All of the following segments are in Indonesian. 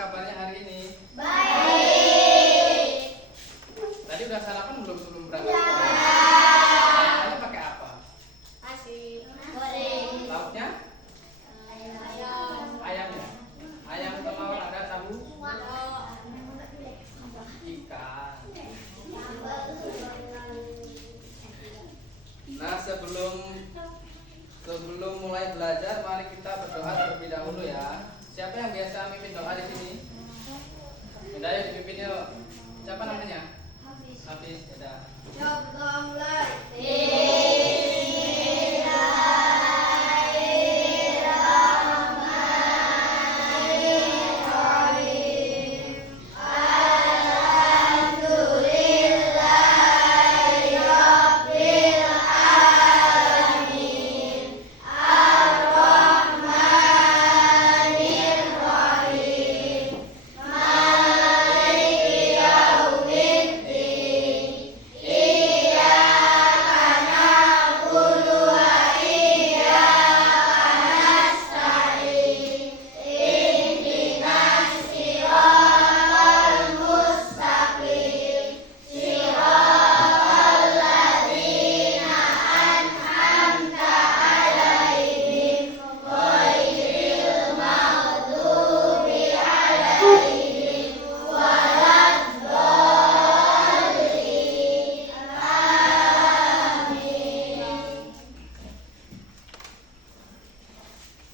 kabarnya hari ini? Baik. Tadi udah sarapan belum sebelum berangkat? Ya. Sarapannya pakai apa? Nasi goreng. Lauknya? Ayam. Ayamnya? Ayam, telur, ada tahu? Ikan. Nah, sebelum mulai belajar, mari kita berdoa terlebih dahulu ya. Siapa yang biasa mimpin doa di sini? Udah, yuk dipimpin yuk. Siapa namanya? Hafiz. Udah. Yuk, berdoa mulai.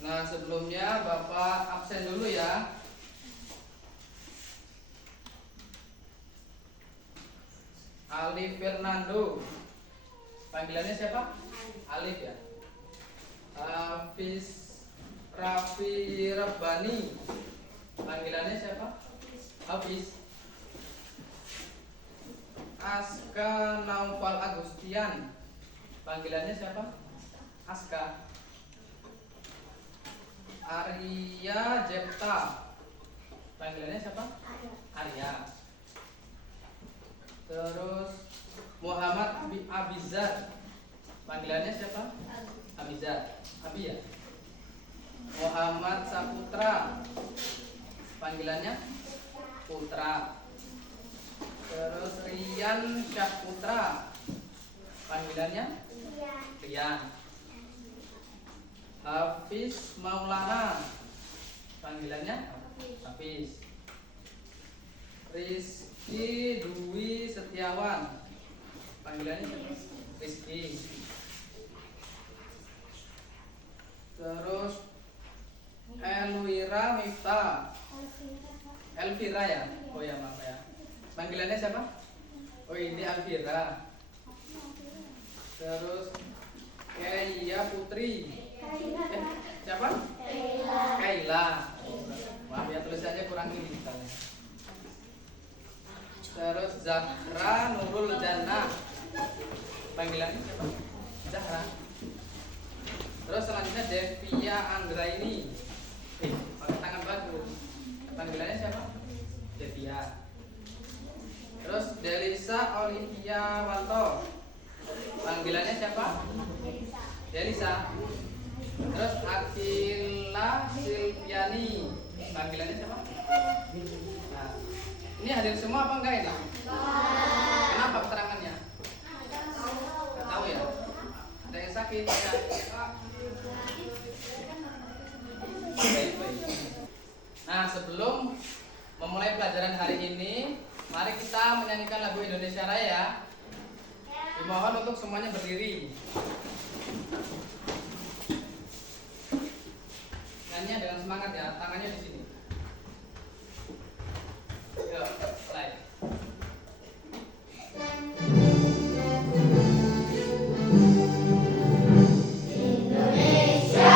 Nah, sebelumnya Bapak absen dulu ya. Alif Fernando. Panggilannya siapa? Alif ya. Hafiz Raffi Rabbani. Panggilannya siapa? Hafiz. Aska Naufal Agustian. Panggilannya siapa? Aska. Arya Jepta. Panggilannya siapa? Arya. Terus Muhammad Abizar. Panggilannya siapa? Abizar. Abi ya. Muhammad Saputra. Panggilannya Putra. Terus Rian Syahputra. Panggilannya Rian. Hafiz Maulana. Panggilannya Hafiz. Rizky Dwi Setiawan. Panggilannya siapa? Rizky. Terus Elvira Miftah. Elvira ya? Oh ya, maaf ya. Panggilannya siapa? Oh, ini Elvira. Terus Keia Putri. Siapa? Kaila. Maaf ya, tulisannya kurang ini misalnya. Terus Zahra Nurul Jannah. Panggilannya siapa? Zahra. Terus selanjutnya Devia Anggraini. Pakai tangan bagus. Panggilannya siapa? Devia. Terus Delisa Olivia Wanto. Panggilannya siapa? Delisa. Terus Akila Silviani. Panggilannya siapa? Nah, ini hadir semua apa enggak ini? Kenapa keterangannya? Nggak tahu ya. Ada yang sakit ya? Nah, sebelum memulai pelajaran hari ini, mari kita menyanyikan lagu Indonesia Raya. Dimohon untuk semuanya berdiri. Nyanyi dengan semangat ya, tangannya di sini. Yuk, mulai. Indonesia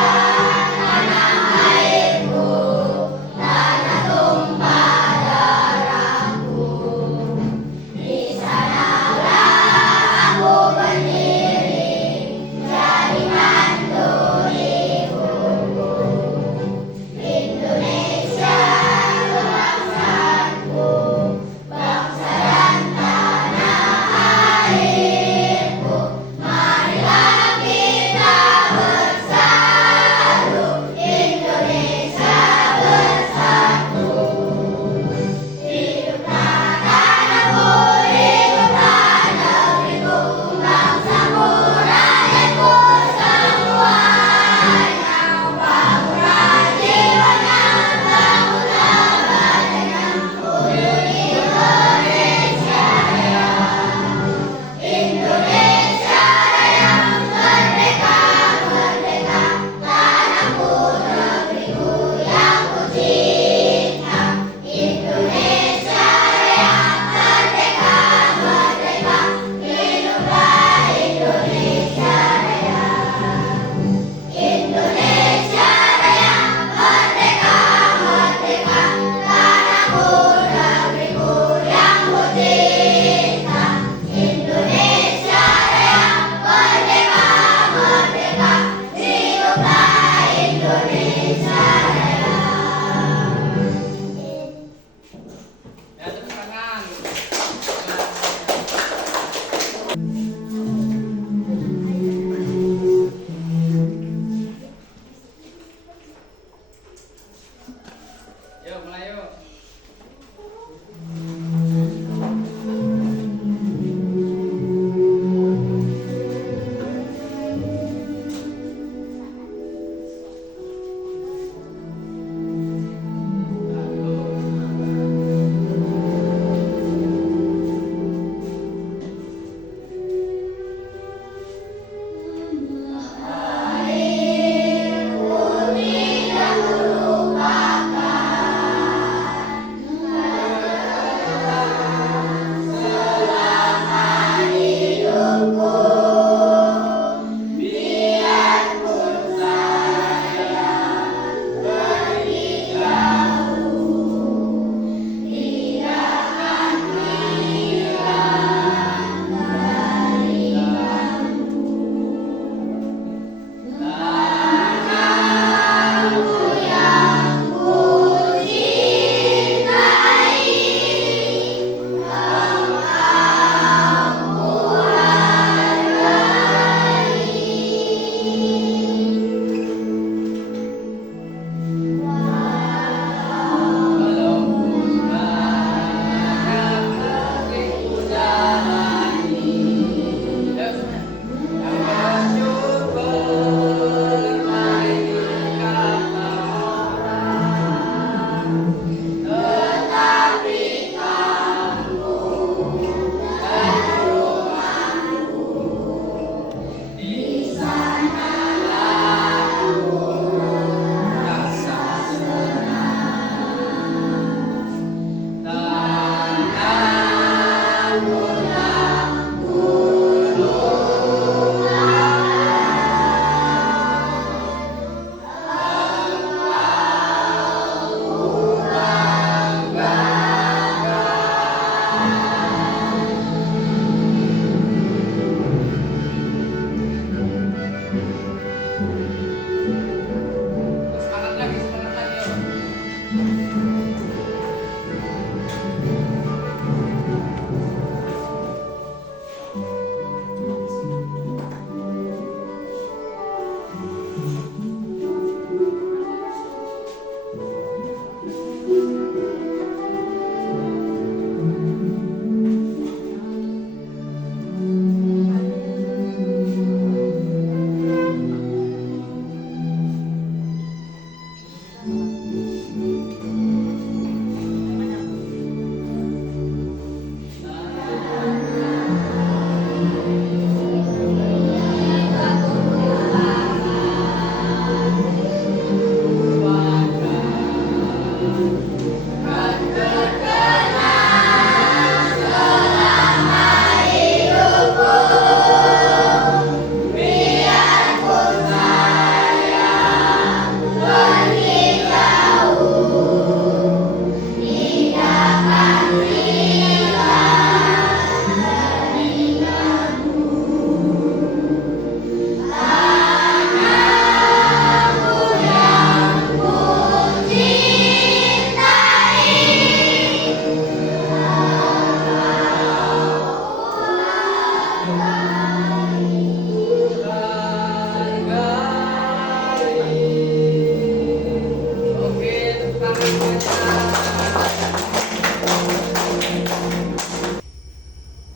Oke, tepuk tangan semuanya.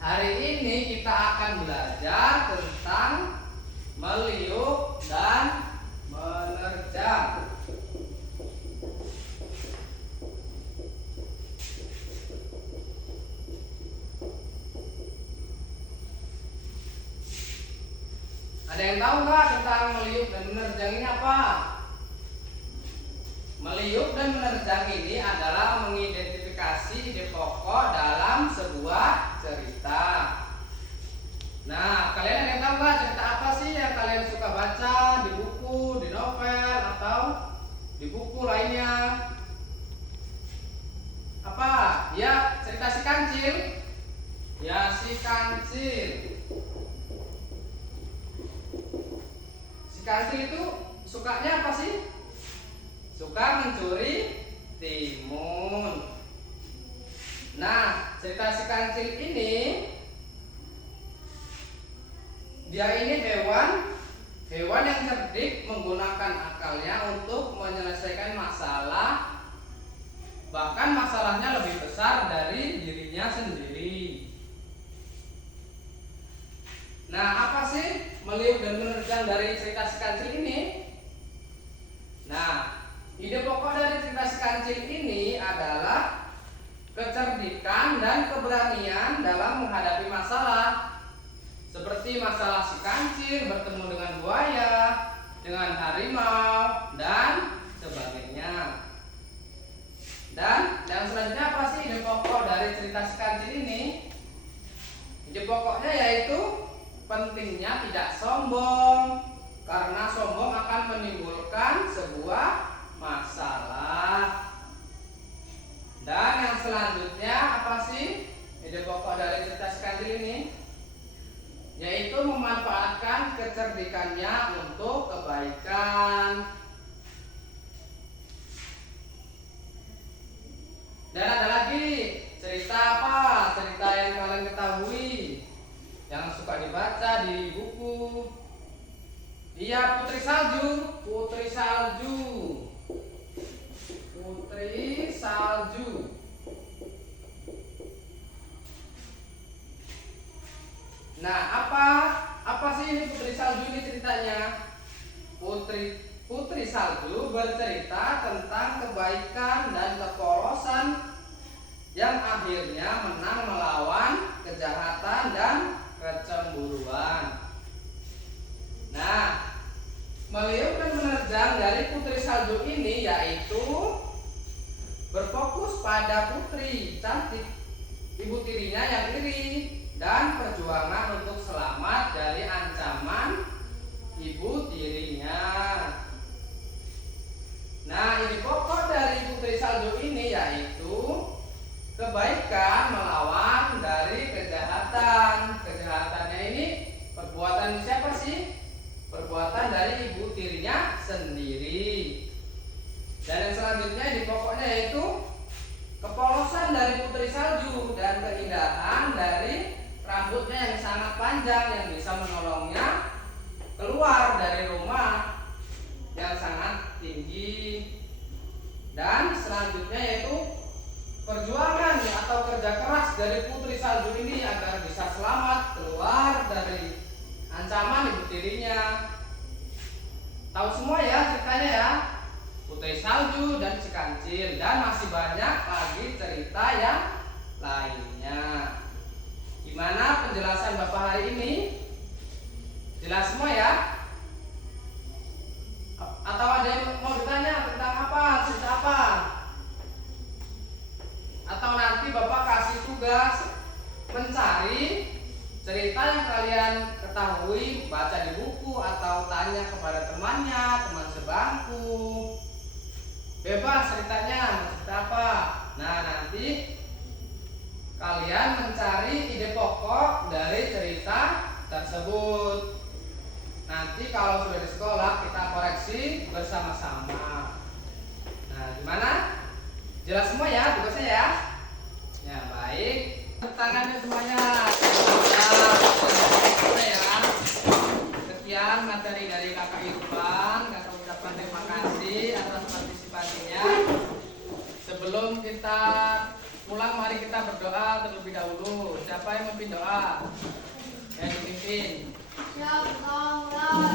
Hari ini kita akan belajar tentang meliuk dan menerjang. Ada yang tahu nggak tentang meliuk dan menerjang ini apa? Meliuk dan menerjang ini adalah mengidentifikasi ide pokok dalam sebuah cerita. Nah, kalian ada yang tahu nggak cerita apa sih yang kalian suka baca di buku, di novel, atau di buku lainnya? Apa? Ya, cerita si kancil. Ya, si kancil. Si kancil itu sukanya apa sih? Suka mencuri timun. Nah, cerita si kancil ini, dia ini hewan yang cerdik, menggunakan akalnya untuk menyelesaikan masalah, bahkan masalahnya lebih besar dari dirinya sendiri. Nah, apa sih meliuk dan menerjang dari cerita si kancil ini? Nah, ide pokok dari cerita si kancil ini adalah kecerdikan dan keberanian dalam menghadapi masalah, seperti masalah si kancil bertemu dengan buaya, dengan harimau, dan sebagainya. Dan yang selanjutnya apa sih ide pokok dari cerita si kancil ini? Ide pokoknya yaitu pentingnya tidak sombong, karena sombong akan menimbulkan sebuah masalah. Dan yang selanjutnya apa sih ide pokok dari cerita si kancil ini? Yaitu memanfaatkan kecerdikannya untuk kebaikan. Dan ada lagi cerita apa? Cerita yang kalian ketahui, yang suka dibaca di buku. Iya, Putri Salju. Putri Salju. Putri Salju. Nah, apa sih ini Putri Salju ini ceritanya? Putri Salju bercerita tentang kebaikan dan kepolosan yang akhirnya menang melawan kejahatan dan kecemburuan. Nah, meliuk dan menerjang dari Putri Salju ini yaitu berfokus pada putri cantik, ibu tirinya yang iri, dan perjuangan untuk selamat dari ancaman ibu tirinya. Nah, ini pokok dari Putri Salju ini yaitu kebaikan melawan dari kejahatan. Kejahatannya ini perbuatan siapa sih? Perbuatan dari ibu tirinya sendiri. Dan yang selanjutnya di pokoknya yaitu kepolosan dari Putri Salju dan keindahan dari rambutnya yang sangat panjang yang bisa menolongnya keluar dari rumah yang sangat tinggi. Dan selanjutnya yaitu dari putri salju ini agar bisa selamat keluar dari ancaman ibu tirinya. Tahu semua ya ceritanya ya, putri salju dan si kancil, dan masih banyak lagi cerita yang lainnya. Gimana penjelasan Bapak hari ini? Jelas semua ya? Atau ada yang mau ditanya tentang apa? Cerita apa? Atau nanti Bapak kasih tugas mencari cerita yang kalian ketahui, baca di buku atau tanya kepada temannya, teman sebangku. Bebas ceritanya, mau cerita apa? Nah, nanti kalian mencari ide pokok dari cerita tersebut. Nanti kalau sudah di sekolah kita koreksi bersama-sama. Nah, gimana? Jelas semua ya tugasnya ya? Ya, baik. Tangannya semuanya. Ya. Sekian materi dari Kakak Irfan. Kakak ucapkan terima kasih atas partisipasinya. Sebelum kita pulang, mari kita berdoa terlebih dahulu. Siapa yang memimpin doa? Yang dipimpin. Ya Allah.